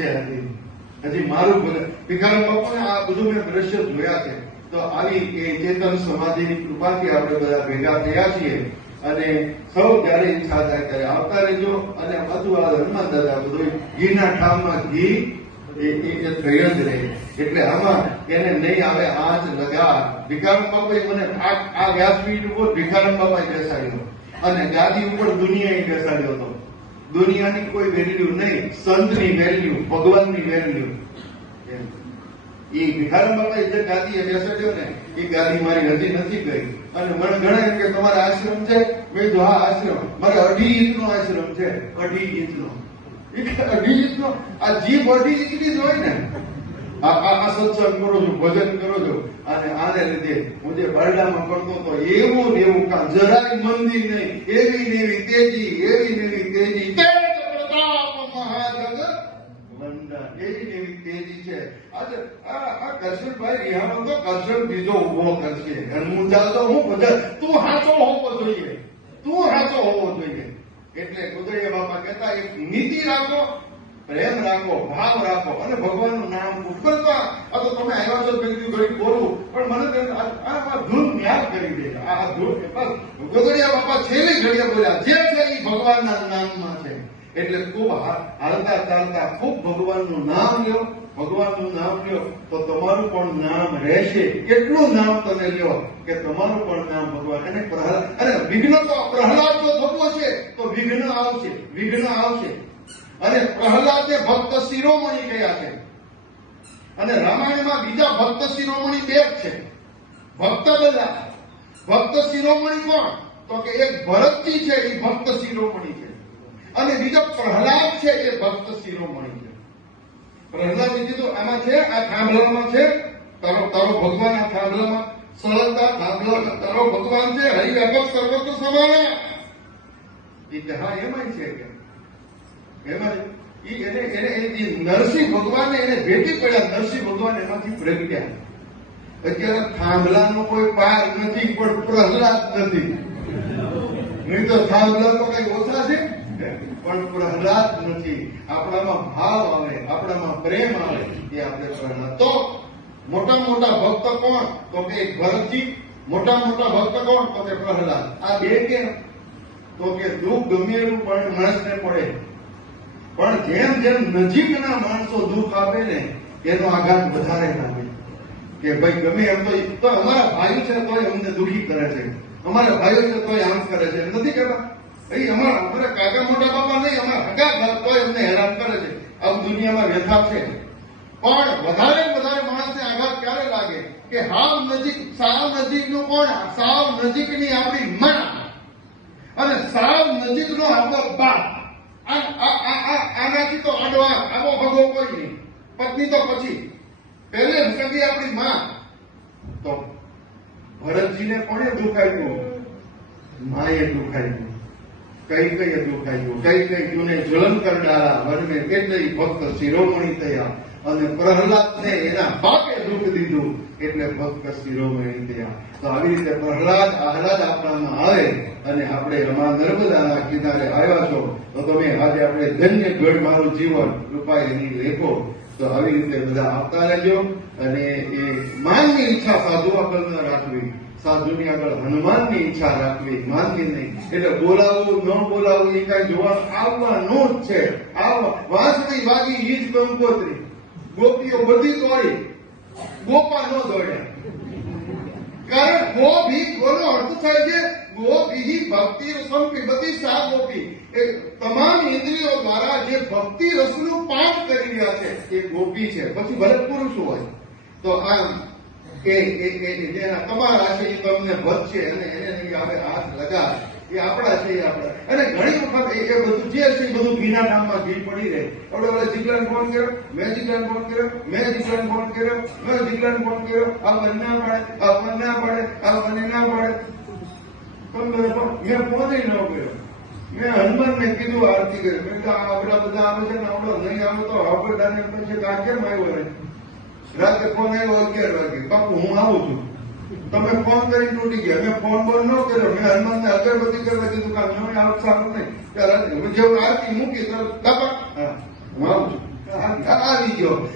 હજી. મારું ભિખારી બાપુને આ બધું મેં દ્રશ્ય જોયા છે. તો આવી એ ચેતન સમાધિની કૃપાથી આપણે બધા ભેગા થયા છીએ. અને સૌ જયારે ઈચ્છા થાય ત્યારે આવતા રહેજો. અને બધું હનુમાન દાદા બધું ઘીના ઠામમાં ઘી એ થઈ જ રહે. એટલે આમાં એને નહીં આવે આંચ લગા ભિખારમ બાપાએ મને આ વ્યાસપીઠ ઉપર ભિખારમ બાપાએ બેસાડ્યો. અને ગાદી ઉપર દુનિયાએ બેસાડ્યો હતો. દુનિયાની કોઈ વેલ્યુ નહીં, સંતની વેલ્યુ ભગવાનની વેલ્યુ. એ બાપાએ જે ગાદીએ બેસાડ્યો ને, એ ગાદી મારી હજી નથી ગઈ. અને મને ગણે કે તમારો આશ્રમ છે? મેં કીધું, હા, આશ્રમ. મારે અઢી ઇંચનો આશ્રમ છે. અઢી ઇંચનો. અઢી ઇંચનો? આ જીભ અઢી ઇંચની જ હોય ને. આ સત્સંગ હોવો જોઈએ. તું હાચો હોવો જોઈએ. એટલે ગોદડીયા બાપા કહેતા નીતિ રાખો, પ્રેમ રાખો, ભાવ રાખો અને ભગવાનનું નામ ઉત્પન્ન આ તો તમે આવ્યા છો મેં કીધું ઘડી બોલું પણ મને તો આ- આ આ ધૂન યાદ કરી દે. આ ધૂન બસ. બાપા છેલ્લી ઘડીએ બોલ્યા, જે છે એ ભગવાનના નામમાં છે. એટલે ખૂબ હાલતા ચાલતા ખૂબ ભગવાનનું નામ લ્યો. ભગવાનનું નામ લ્યો તો તમારું પણ નામ રહેશે. કેટલું નામ તમે લ્યો કે તમારું પણ નામ ભગવાન અને પ્રહલાદ અને વિઘ્ન તો પ્રહલાદ તો થવો છે તો વિઘ્ન આવશે. વિઘ્ન આવશે. અને પ્રહલાદ ભક્ત શિરોમણી ગયા છે. અને રામાયણમાં બીજા ભક્ત શિરોમણી બે જ છે. ભક્ત બધા. ભક્ત શિરોમણી કોણ? તો કે એક ભરતજી છે, એ ભક્ત શિરોમણી છે. અને બીજો પ્રહલાદ છે, એ ભક્ત શિરોમણી છે. પ્રહલાદ કીધું, આમાં છે, આ થાંભલામાં છે. તારો તારો ભગવાન આ થાંભલામાં. સરળતા થાંભલા તારો ભગવાન છે. હરિવ્યાપક સર્વત્ર સમાન. એ હા એમાં છે કે. એમાં એને એને નરસિંહ ભગવાનને એને ભેટી પડ્યા. નરસિંહ ભગવાન એમાંથી પ્રગટ્યા અત્યારે થાંભલાનો કોઈ પાર નથી, પણ પ્રહલાદ નથી. નહીં તો થાંભલા તો કઈ ઓછા છે? પણ પ્રહલાદ નથી. આપણામાં ભાવ આવે, આપણામાં પ્રેમ આવે, એ આપણે પ્રહલાદ. તો મોટા મોટા ભક્ત કોણ? તો કે ભરતજી. મોટા મોટા ભક્ત કોણ? તો કે પ્રહલાદ. આ બે કે તો કે દુઃખ ગમે એવું પણ માણસને પડે. પણ જેમ જેમ નજીકના માણસો દુઃખ આપે ને એનો આઘાત વધારે લાગે. કે ભાઈ, ગમે એમ તો અમારા ભાઈ છે તોય અમને દુઃખી કરે છે. અમારા ભાઈઓ છે તોય આમ કરે છે. નથી કરતા ભાઈ, અમારા અમારા કાકા મોટા બાપા નહીં, અમારા હગા ઘર તોય અમને હેરાન કરે છે. આમ દુનિયામાં વ્યથા છે. પણ વધારે વધારે માણસને આઘાત ક્યારે લાગે? કે હાવ નજીક સાવ નજીકનું કોણ? સાવ નજીકની આપણી મન અને સાવ નજીકનો આપણો બાપ. આ આ આ આ આનાથી તો આડવા આવો કોઈ નહીં. પત્ની તો પછી પહેલે સગી આપણી માં. તો ભરતજીને કોણે દુખાયું માએ દુખાયું કઈ કઈ દુખાયું કઈ કઈ યુને જ્વલન કરનારા વન મેં કેટલી ભક્ત શિરોમણી થયા અને પ્રહલાદને એના બાપે એટલે ભક્ત શિરોમણી ત્યાં તો આવી રીતે પ્રહલાદ, આહલાદ આપવામાં આવે અને આપણે રમા નર્મદાના કિનારે આવ્યા છો, તો તમે આજે આપણે ધન્ય ઘડ મારું જીવન કૃપા એની લેખો. તો આવી રીતે બધા આપતા રહેજો અને એ માનની ઈચ્છા સાધુ આગળ ન રાખવી. સાધુની આગળ હનુમાનની ઈચ્છા રાખવી માનવી નહીં. એટલે બોલાવવું ન બોલાવવું એ કઈ જોવા આવવાનું જ છે. આવવા વાંસળી વાગી ઈ જ કંકોત્રી ગોપીઓ બધી દોડી ગોપા ન દોડ્યા કારણ ગો ભી ગોનો અર્થ થાય છે, ગો ભી ભક્તિ રસમ પીબતી સા ગોપી? એ તમામ ઇન્દ્રિયો દ્વારા જે ભક્તિ રસનું પાઠ કરી રહ્યા છે, એ ગોપી છે. પછી ભલે પુરુષ હોય. તો આમ, એ જેના તમારા છે એ તમને વધશે અને એને આવે હાથ લગાડ. એ આપણા છે અને ઘણી વખત એ બધું જે છે બધું ઘીના નામમાં ઘી પડી રહે. આપણે ઓલા જીગલાન ફોન કર્યો, મેં જીગલાન ફોન કર્યો, મેં જીગલાન ફોન કર્યો, મેં જીગલાન ફોન કર્યો. આ મને ના પાડે, આ મને ના પાડે, આ મને ના પાડે. મેં ફોન ન કર્યો. મેં હનુમાનને કીધું આરતી કરી. મેં કીધું, આ બધા આવે છે આવડો, નહીં આવે તો હબરદારને પછી કે આ કેમ આવ્યો રાતે ફોન આવ્યો અગિયાર વાગે. બાપુ, હું આવું છું. તમે ફોન કરીને તૂટી ગયા. મેં ફોન બંધ ન કર્યો. મેં હનુમાનને અગરબત્તી કરવા કીધું કે મેં આવું સારું નહીં. ત્યારે જેવું આરતી મૂકી તો બાપા હા. આવું છું. આવી ગયો.